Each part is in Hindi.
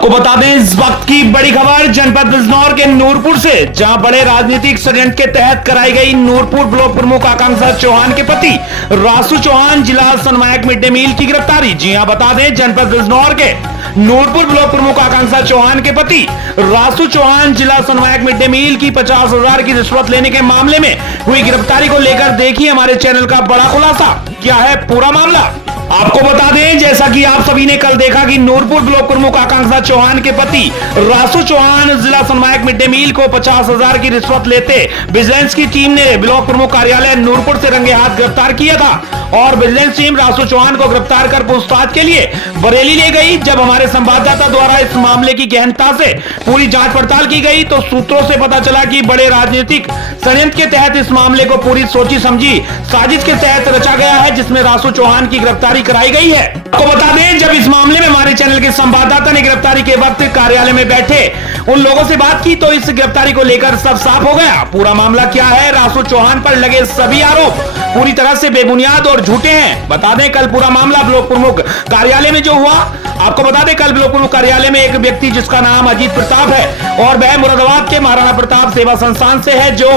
आपको बता दें इस वक्त की बड़ी खबर जनपद बिजनौर के नूरपुर से, जहां बड़े राजनीतिक षड्यंत्र के तहत कराई गई नूरपुर ब्लॉक प्रमुख आकांक्षा चौहान के पति रासू चौहान जिला समन्वयक मिड डे मील की गिरफ्तारी। जी हां, बता दें जनपद बिजनौर के नूरपुर ब्लॉक प्रमुख आकांक्षा चौहान के पति रासू चौहान जिला समन्वयक मिड डे मील की 50,000 की रिश्वत लेने के मामले में हुई गिरफ्तारी को लेकर देखिए हमारे चैनल का बड़ा खुलासा। क्या है पूरा मामला, आपको बता दें जैसा कि आप सभी ने कल देखा कि नूरपुर ब्लॉक प्रमुख आकांक्षा चौहान के पति रासू चौहान जिला समन्वयक मिड डे मील को 50,000 की रिश्वत लेते विजिलेंस की टीम ने ब्लॉक प्रमुख कार्यालय नूरपुर से रंगे हाथ गिरफ्तार किया था और विजिलेंस टीम रासू चौहान को गिरफ्तार कर पूछताछ के लिए बरेली ले गई। जब हमारे संवाददाता द्वारा इस मामले की गहनता से पूरी जांच पड़ताल की गई तो सूत्रों से पता चला कि बड़े राजनीतिक षड्यंत्र के तहत इस मामले को पूरी सोची समझी साजिश के तहत रचा गया है, जिसमें रासू चौहान की गिरफ्तारी कराई गई है। आपको बता दें जब इस मामले में हमारे चैनल के संवाददाता ने गिरफ्तारी के वक्त कार्यालय में बैठे उन लोगों से बात की तो इस गिरफ्तारी को लेकर सब साफ हो गया। पूरा मामला क्या है, रासू चौहान पर लगे सभी आरोप पूरी तरह से बेबुनियाद और झूठे हैं। बता दें कल पूरा मामला ब्लॉक प्रमुख कार्यालय में जो हुआ, आपको बता दें कल ब्लॉक प्रमुख कार्यालय में एक व्यक्ति जिसका नाम अजीत प्रताप है और वह मुरादाबाद के महाराणा प्रताप सेवा संस्थान से है, जो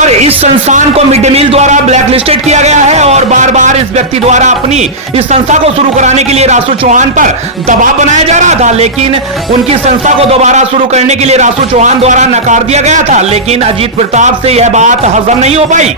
और इस संस्थान को मिड डे मील द्वारा ब्लैक लिस्टेड किया गया है और बार बार इस व्यक्ति द्वारा अपनी इस संस्था को शुरू कराने के लिए रासू चौहान पर दबाव बनाया जा रहा था, लेकिन उनकी संस्था को दोबारा शुरू करने के लिए रासू चौहान द्वारा नकार दिया गया था। लेकिन अजीत प्रताप से यह बात हजम नहीं हो पाई,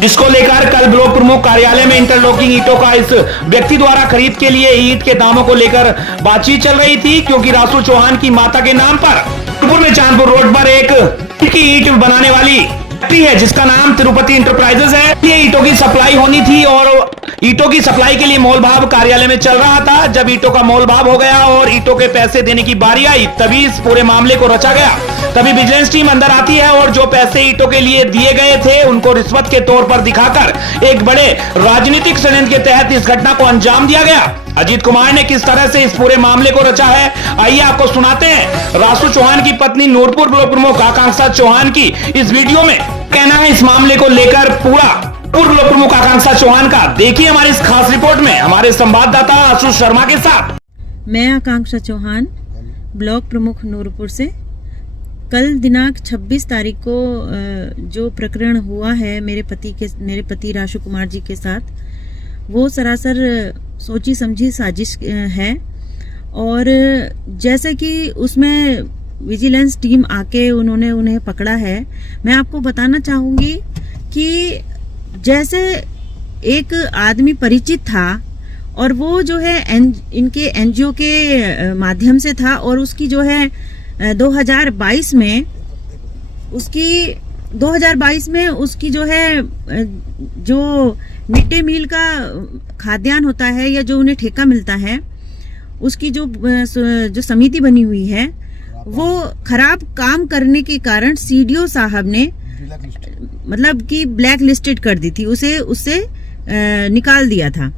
जिसको लेकर कल ब्लॉक प्रमुख कार्यालय में इंटरलॉकिंग ईंटों का इस व्यक्ति द्वारा खरीद के लिए ईंट के दामों को लेकर बातचीत चल रही थी, क्योंकि रासू चौहान की माता के नाम पर में चांदपुर रोड पर एक ईंट बनाने वाली है जिसका नाम तिरुपति इंटरप्राइजेस है। ये ईंटों की सप्लाई होनी थी और ईंटों की सप्लाई के लिए मोल भाव कार्यालय में चल रहा था। जब ईंटों का मोल भाव हो गया और ईंटों के पैसे देने की बारी आई तभी इस पूरे मामले को रचा गया। तभी विजिलेंस टीम अंदर आती है और जो पैसे ईंटों के लिए दिए गए थे उनको रिश्वत के तौर पर दिखाकर एक बड़े राजनीतिक षड्यंत्र के तहत इस घटना को अंजाम दिया गया। अजीत कुमार ने किस तरह से इस पूरे मामले को रचा है, आइए आपको सुनाते हैं रासू चौहान की पत्नी नूरपुर ब्लॉक प्रमुख आकांक्षा चौहान की इस वीडियो में कहना है इस मामले को लेकर पूरा पूर्व ब्लॉक प्रमुख आकांक्षा चौहान का। देखिए हमारी इस खास रिपोर्ट में हमारे संवाददाता आशुष शर्मा के साथ। मैं आकांक्षा चौहान ब्लॉक प्रमुख नूरपुर से। कल दिनांक 26 तारीख को जो प्रकरण हुआ है मेरे पति रासू कुमार जी के साथ, वो सरासर सोची समझी साजिश है और जैसे कि उसमें विजिलेंस टीम आके उन्हें पकड़ा है। मैं आपको बताना चाहूँगी कि जैसे एक आदमी परिचित था और वो जो है इनके एनजीओ के माध्यम से था और उसकी जो है 2022 में उसकी जो है जो मिड डे मील का खाद्यान्न होता है या जो उन्हें ठेका मिलता है, उसकी जो समिति बनी हुई है वो खराब काम करने के कारण सीडीओ साहब ने मतलब कि ब्लैक लिस्टेड कर दी थी, उससे निकाल दिया था।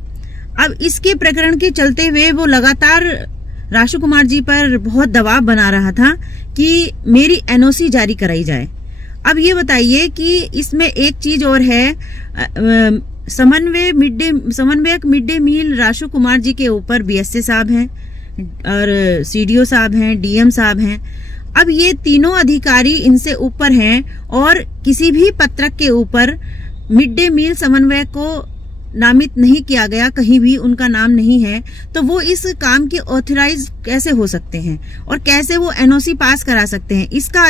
अब इसके प्रकरण के चलते हुए वो लगातार रासू कुमार जी पर बहुत दबाव बना रहा था कि मेरी एनओसी जारी कराई जाए। अब ये बताइए कि इसमें एक चीज और है, समन्वयक mid day meal Rasu Kumar ji के ऊपर बीएसए साहब हैं और सीडीओ साहब हैं, डीएम साहब हैं। अब ये तीनों अधिकारी इनसे ऊपर हैं और किसी भी पत्रक के ऊपर मिड डे मील समन्वयक को नामित नहीं किया गया, कहीं भी उनका नाम नहीं है, तो वो इस काम के ऑथराइज कैसे हो सकते हैं और कैसे वो एनओसी पास करा सकते हैं? इसका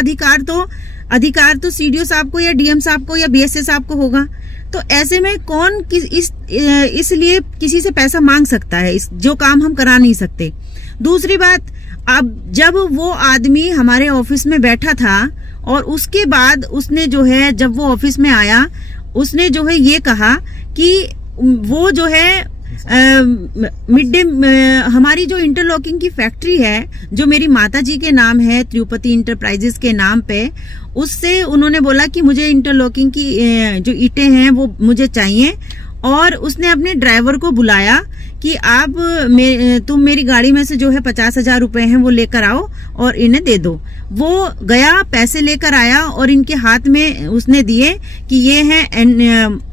अधिकार तो सीडीओ साहब को या डीएम साहब को या बीएसए साहब को होगा। तो ऐसे में कौन इसलिए किसी से पैसा मांग सकता है जो काम हम करा नहीं सकते? दूसरी बात, अब जब वो आदमी हमारे ऑफिस में बैठा था और उसके बाद उसने जो है जब वो ऑफिस में आया उसने जो है ये कहा कि वो जो है हमारी जो इंटरलॉकिंग की फैक्ट्री है जो मेरी माताजी के नाम है तिरुपति इंटरप्राइजेस के नाम पे, उससे उन्होंने बोला कि मुझे इंटरलॉकिंग की जो ईंटें हैं वो मुझे चाहिए और उसने अपने ड्राइवर को बुलाया कि आप तुम मेरी गाड़ी में से जो है 50,000 रुपए हैं वो लेकर आओ और इन्हें दे दो। वो गया, पैसे लेकर आया और इनके हाथ में उसने दिए कि ये हैं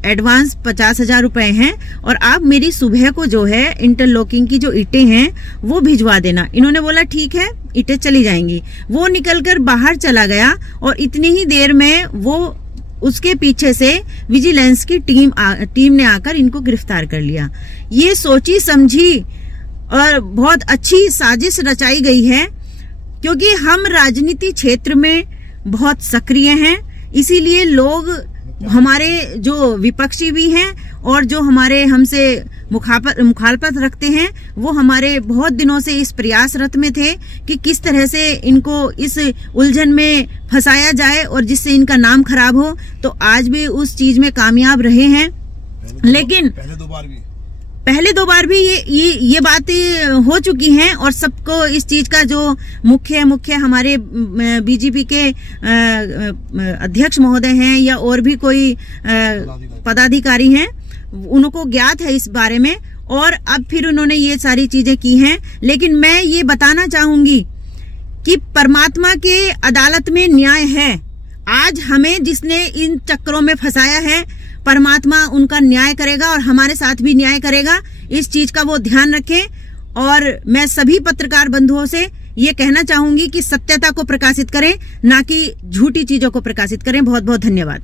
एडवांस 50,000 रुपए हैं और आप मेरी सुबह को जो है इंटरलॉकिंग की जो ईंटें हैं वो भिजवा देना। इन्होंने बोला ठीक है, ईंटें चली जाएंगी। वो निकलकर बाहर चला गया और इतनी ही देर में वो उसके पीछे से विजिलेंस की टीम ने आकर इनको गिरफ्तार कर लिया। ये सोची समझी और बहुत अच्छी साजिश रचाई गई है, क्योंकि हम राजनीति क्षेत्र में बहुत सक्रिय हैं। इसीलिए लोग हमारे जो विपक्षी भी हैं और जो हमारे हमसे मुखालफत रखते हैं, वो हमारे बहुत दिनों से इस प्रयासरत में थे कि किस तरह से इनको इस उलझन में फंसाया जाए और जिससे इनका नाम खराब हो। तो आज भी उस चीज में कामयाब रहे हैं। लेकिन पहले दो बार भी ये बातें हो चुकी हैं और सबको इस चीज का जो मुख्य हमारे बीजेपी के अध्यक्ष महोदय हैं या और भी कोई पदाधिकारी हैं, उनको ज्ञात है इस बारे में और अब फिर उन्होंने ये सारी चीजें की हैं। लेकिन मैं ये बताना चाहूंगी कि परमात्मा के अदालत में न्याय है। आज हमें जिसने इन चक्करों में फंसाया है, परमात्मा उनका न्याय करेगा और हमारे साथ भी न्याय करेगा। इस चीज का वो ध्यान रखें। और मैं सभी पत्रकार बंधुओं से ये कहना चाहूंगी कि सत्यता को प्रकाशित करें, ना कि झूठी चीजों को प्रकाशित करें। बहुत बहुत धन्यवाद।